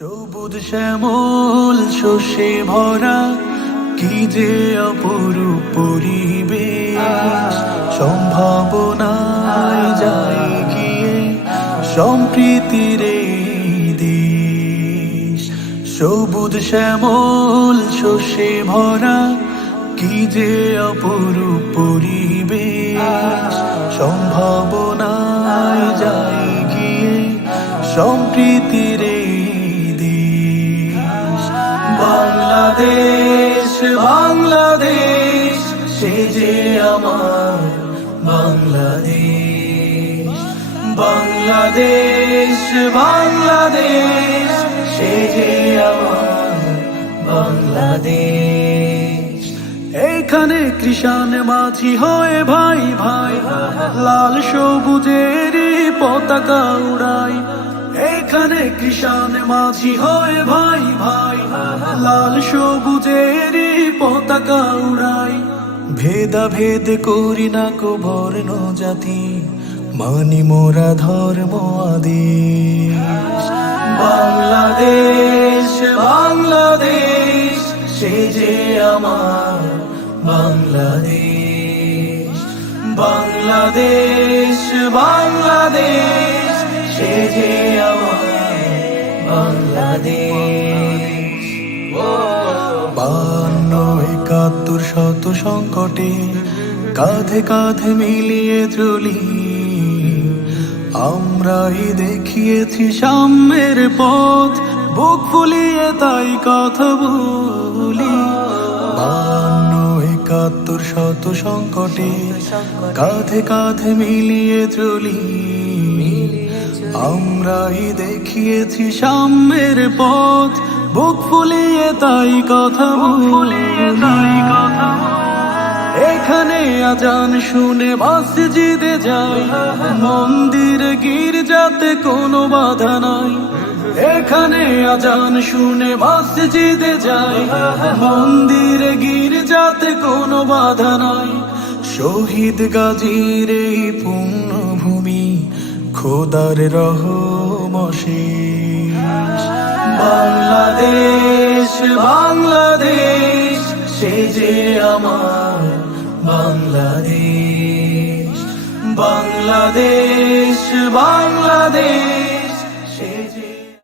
সবুজ শ্যামল শস্যে ভরা কি যে অপরূপ পরিবেশ, সম্ভাবনায় যায় গিয়ে সম্প্রীতির এই দেশ। সবুজ শ্যামল শস্যে ভরা কি যে অপরূপ পরিবেশ, সম্ভাবনায় যায় গিয়ে সম্প্রীতির এই দেশ। বাংলাদেশ বাংলাদেশ সে যে আমার বাংলাদেশ, বাংলাদেশ বাংলাদেশ সে যে আমার বাংলাদেশ। এখানে কৃষাণ মাঝি হয়ে ভাই ভাই লাল সবুজের পতাকা উড়াই। এখানে কৃষাণ মাঝি হয়ে ভাই ভাই লাল সবুজের পতাকা উড়াই। ভেদাভেদ করি না কো বর্ণ জাতি, মানি মোরা ধর্ম আদেশ। বাংলাদেশ বাংলাদেশ সে যে আমার বাংলাদেশ, বাংলাদেশ বাংলাদেশ সে যে আমার বাংলাদেশ। 52-71 শত সংকটে কাঁধে কাঁধে মিলিয়ে চলি, আমরাই দেখিয়েছি সাম্যের পথ, বুক ফুলিয়ে তাই কথা বলি। 52-71 শত সংকটে কাঁধে কাঁধে মিলিয়ে চলি, আমরাই দেখিয়েছি সাম্যের পথ, বুক ফুলিয়ে তাই কথা বলি। এখানে আজান শুনে মসজিদে যাই, মন্দিরে গির্জাতে কোনো বাধা নাই। এখানে আজান শুনে মসজিদে যাই, মন্দিরে গির্জাতে কোনো বাধা নাই। শহীদ গাজীর এই পুণ্যভূমি খোদার রহম শেষ। বাংলাদেশ বাংলাদেশ সে যে আমার বাংলাদেশ, বাংলাদেশ বাংলাদেশ